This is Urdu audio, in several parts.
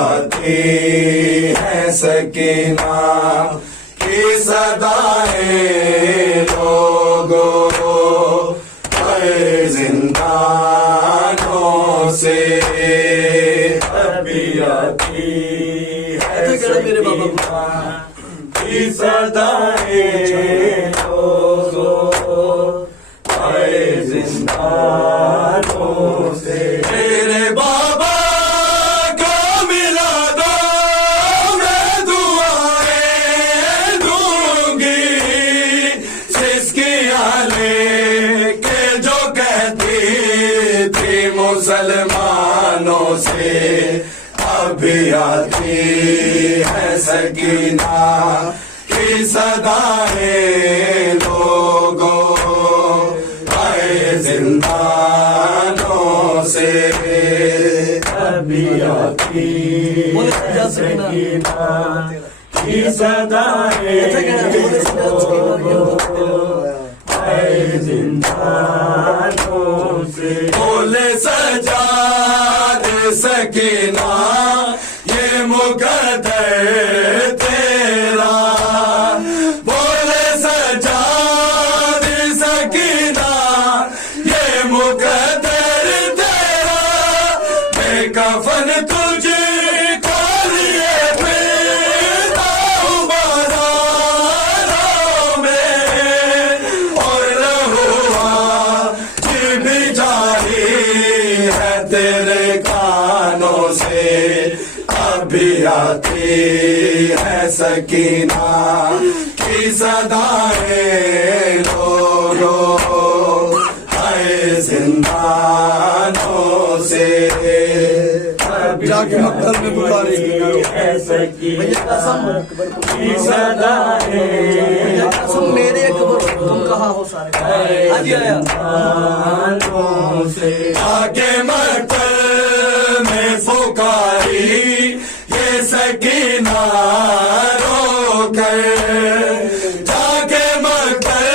آتی ہے سکینہ کی صدائیں لوگوں اے زندانوں سے ابھی آتی ہے سکینہ کی صدائیں لوگوں اے زندانوں سے میرے بابا کو ملا دو میں دعائیں دوں گی سسکیاں لے کے جو کہتی تھی مسلمانوں سے ابھی آتی ہے سکینہ کی صدائیں لوگوں اے زندانوں سے ابھی آتی ہے سکینہ کی صدائیں لوگوں اے زندانوں سے بولے سجاد سکینہ یہ مقدر تیرا بولے سجاد سکینہ یہ مقدر تیرا بے کفن تجھ کو لیے پھرتا ہوں بازاروں میں اور لہوا جی بھی جاری ہے تیرے کانوں سے ابھی آتی ہے سکینہ کی صدائیں لوگوں اے زندانوں سے جا کے مقتل میں پکاری ہے سکینہ کی صدائیں قسم میرے اکبر تم کہاں ہو سارے آجی آیا زندانوں سے آگے مقتل میں پکاری یہ سکینہ رو کر جاگے مقتل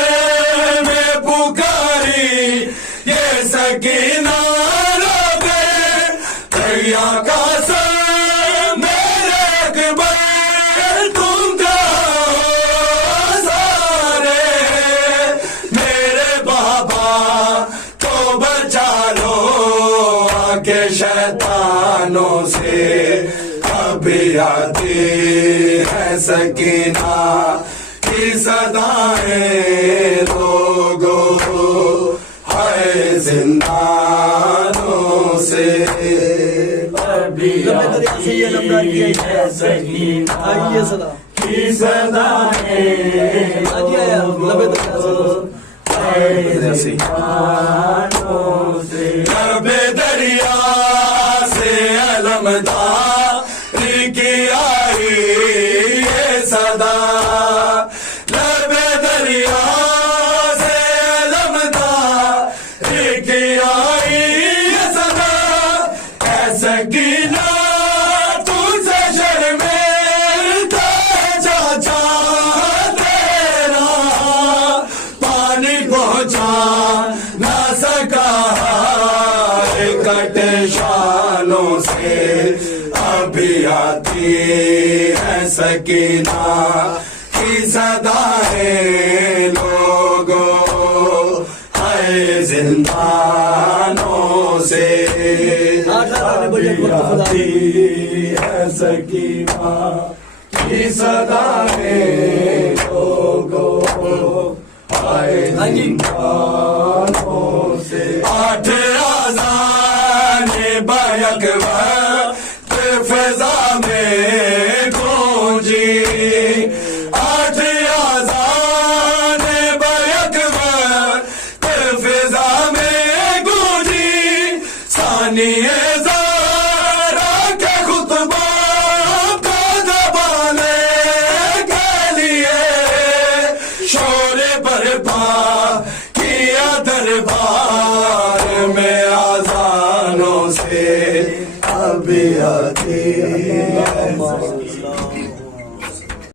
میں پکاری یہ سکینہ رو کر دریا کا سر میرے اکبر تم کا سارے میرے بابا کو بچا لو آگے شیطانوں سے ابھی آتی ہے سکینہ کی صدائیں لوگوں اے زندانوں سے ابھی آتی ہے سکینہ کی صدائیں لوگوں اے زندانوں سے لب دریا سے علمدار کی آئی یہ صدا لب دریا سے علمدار کی آئی یہ صدا اے سکینہ تجھے شرمندہ چاچا تیرا پانی پہنچا نہ سکا کٹ شانوں سے ابھی آتی ہے سکینہ کی صدائیں لوگوں اے زندانوں سے ابھی آتی ہے سکینہ کی صدائیں لوگوں اے زندانوں سے آٹھ آذان بیک وقت فضا میں گونجی آٹھ آذان بیک وقت فضا میں گونجی ثانیہ زہرا کے خطبہ کو دبانے کے لیے شور برپا کیا دربار میں آذانوں سے ابھی آتی ہے